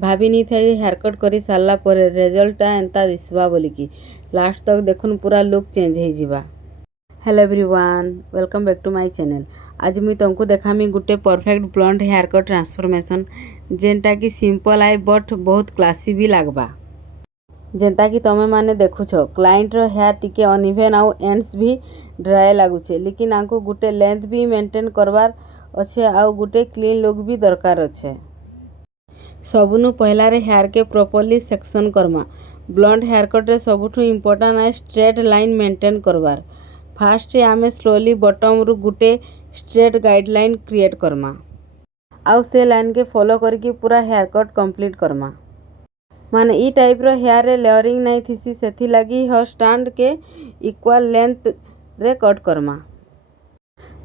भाभी नहीं था हेयर कट कर सारा पर रेजल्टा एंता दिसबा बोलिकी लास्ट तक देखुन पूरा लुक चेंज हो जावा। Hello everyone, welcome back to my channel. आज मुई तुमको देखामी गुटे perfect blonde hair cut transformation जेनटा कि सिंपल आए बट बहुत क्लासी भी लगवा। जेनता कि तमे माने देखुछ क्लाइंट रो हेयर टिके अनइवन आउ एंड्स भी ड्राई लगुचे, लेकिन आंको गुटे लेंथ भी मेंटेन करवार अच्छे आउ गुटे क्लीन लुक भी दरकार अच्छे। सबुनु पहला रे हेयर के प्रॉपर्ली सेक्शन करमा। ब्लॉन्ड हेयर कट रे सबुठु इम्पोर्टेंट है स्ट्रेट लाइन मेंटेन करवार। फास्ट आमे स्लोली बॉटम रु गुटे स्ट्रेट गाइडलाइन क्रिएट करमा आउ से लाइन के फॉलो करके पूरा हेयर कट कंप्लीट करमा। माने ई टाइप रो हेयर रे लेयरिंग नहीं थीसी, सेथि लगी हेयर स्टैंड के इक्वल लेंथ रे कट करमा।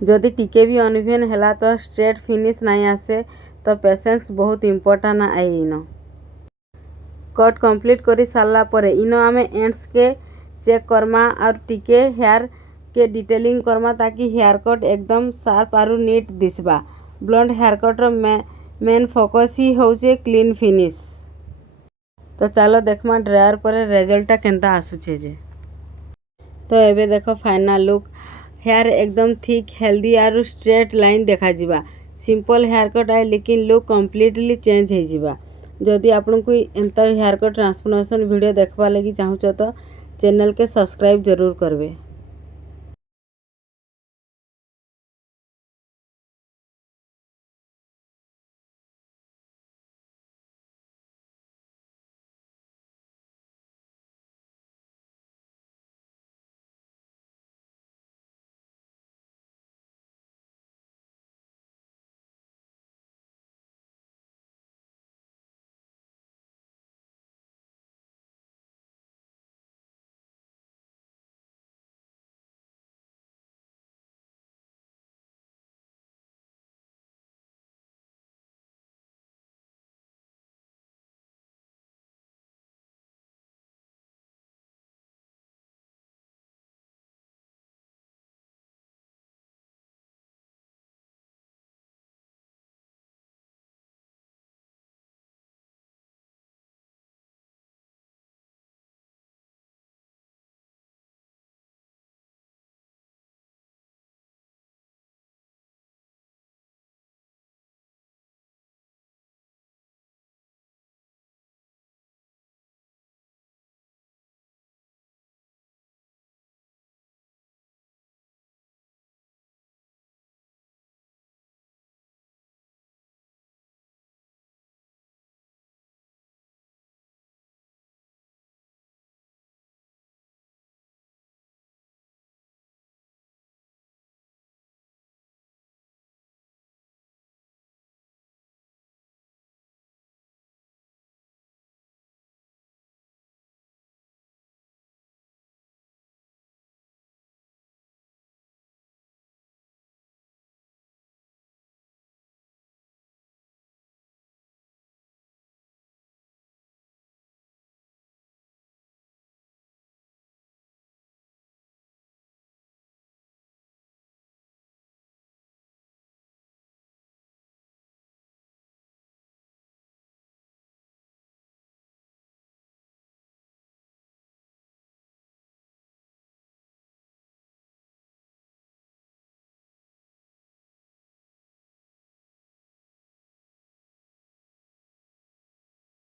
जदि टिके भी अनइवन हैला तो स्ट्रेट फिनिश नहीं आसे तो पेशेंस बहुत इम्पोर्टेंट है इनो। कट कंप्लीट करी सारला परे इनो आमे एंड्स के चेक करमा और टिके हेयर के डिटेलिंग करमा ताकि हेयर कट एकदम शार्प आरु नीट दिसबा। ब्लॉन्ड हेयर कट रो मेन फोकस ही होचे क्लीन फिनिश। तो चलो देखमा ड्रायर पर रिजल्टा केनता आसुचे जे। तो एबे देखो फाइनल लुक हेयर एकदम थिक हेल्दी आरु स्ट्रेट लाइन देखा जिबा। सिंपल हेयर कट आए लेकिन लुक कंप्लीटली चेंज हो जिबा। जदि आपन को एंता हेयर कट ट्रांसफॉर्मेशन वीडियो देखबा लगी चाहूचो तो चैनल के सब्सक्राइब जरूर करबे।